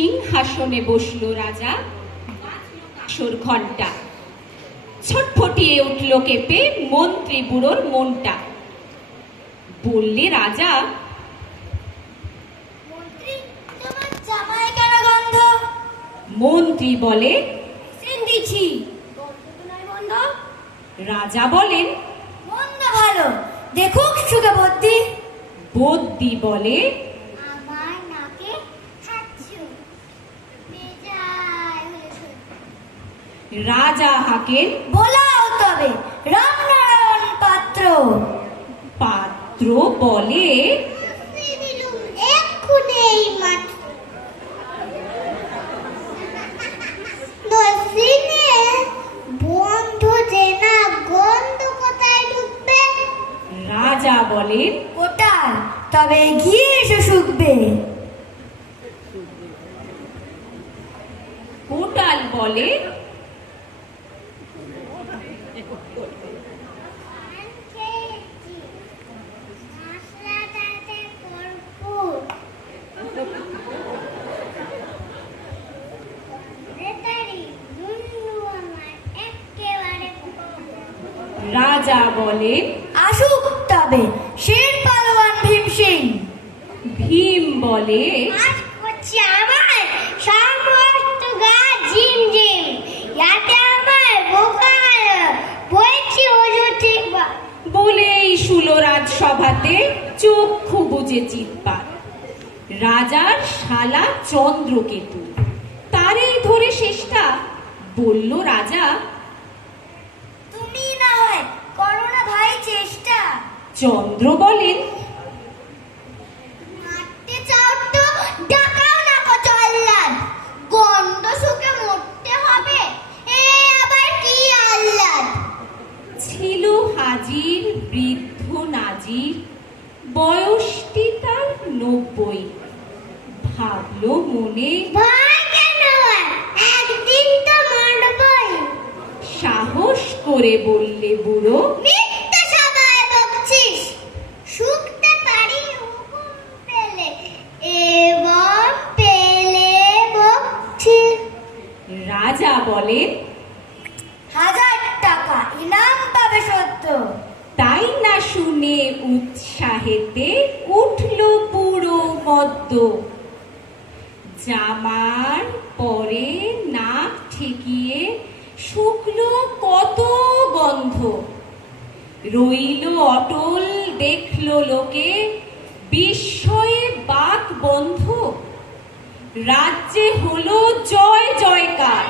সিংহাসনে বসলো রাজা, আসর ঘন্টা, ছটফটিয়ে উঠল কেঁপে মন্ত্রী বুড়োর মনটা। বললে রাজা, মন্ত্রী, তোমার জামায় কেন গন্ধ? মন্ত্রী বলে, দিচ্ছি, গন্ধ তো নয় মন্দ। রাজা বলেন, মন্দ ভালো, দেখুক সুখে বদ্যি। বদ্যি বলে, আমার নাকে হাঁচু, বেজায় হয়েছে। রাজা হাঁকেন, বলাও তবে রামনারায়ণ পাত্র। পাত্র বলে, এক্ষুনি এই মাত্র নসিনে বন্ধ যে না, গন্ধ কোথায় ঢুকবে? রাজা বলেন, কোটাল, তবে গিয়ে এসে শুকবে। কোটাল বলে, রাজা বলেন, আসুক তবে শের পালোয়ান ভীম সিং। ভীম বলে, আমার সমস্ত গা ঝিম ঝিম, ইয়াতে আমার বোকার বলছি ওজো ঠিক বা। বলেই শুলো রাজসভাতে চক্ষু বুজে চিৎপাত। রাজার শালা চন্দ্রকেতু, তারেই ধরে শেষটা। বলল রাজা, তুমি না হয় করো না ভাই চেষ্টা। চন্দ্র বলেন, মারতে চাও তো ডাকাও না কো জল্লাদ, গন্ধ শুকে মরতে হবে, এ আবার কি আহ্লাদ। ছিল হাজির বৃদ্ধ নাজির, বয়সটি তার 90। ভাবলো মনে, ভয় কেন হয়, একদিন তো মরবই। সাহস করে বললে বুড়ো, মিথ্যে সবাই বকছিস, শুকতে পারি হুকুম পেলে, এবং পেলে বকছিস। রাজা বলেন, 1000 টাকা ইনাম পাবে সত্য। তাই না শুনে উৎসাহেতে উঠল পুরো মদ্য। জামার পরে নাক ঠেকিয়ে শুকলো কত গন্ধ। রইল অটল দেখলো লোকে, বিস্ময়ে বাক বন্ধ। রাজ্যে হলো জয় জয়কার।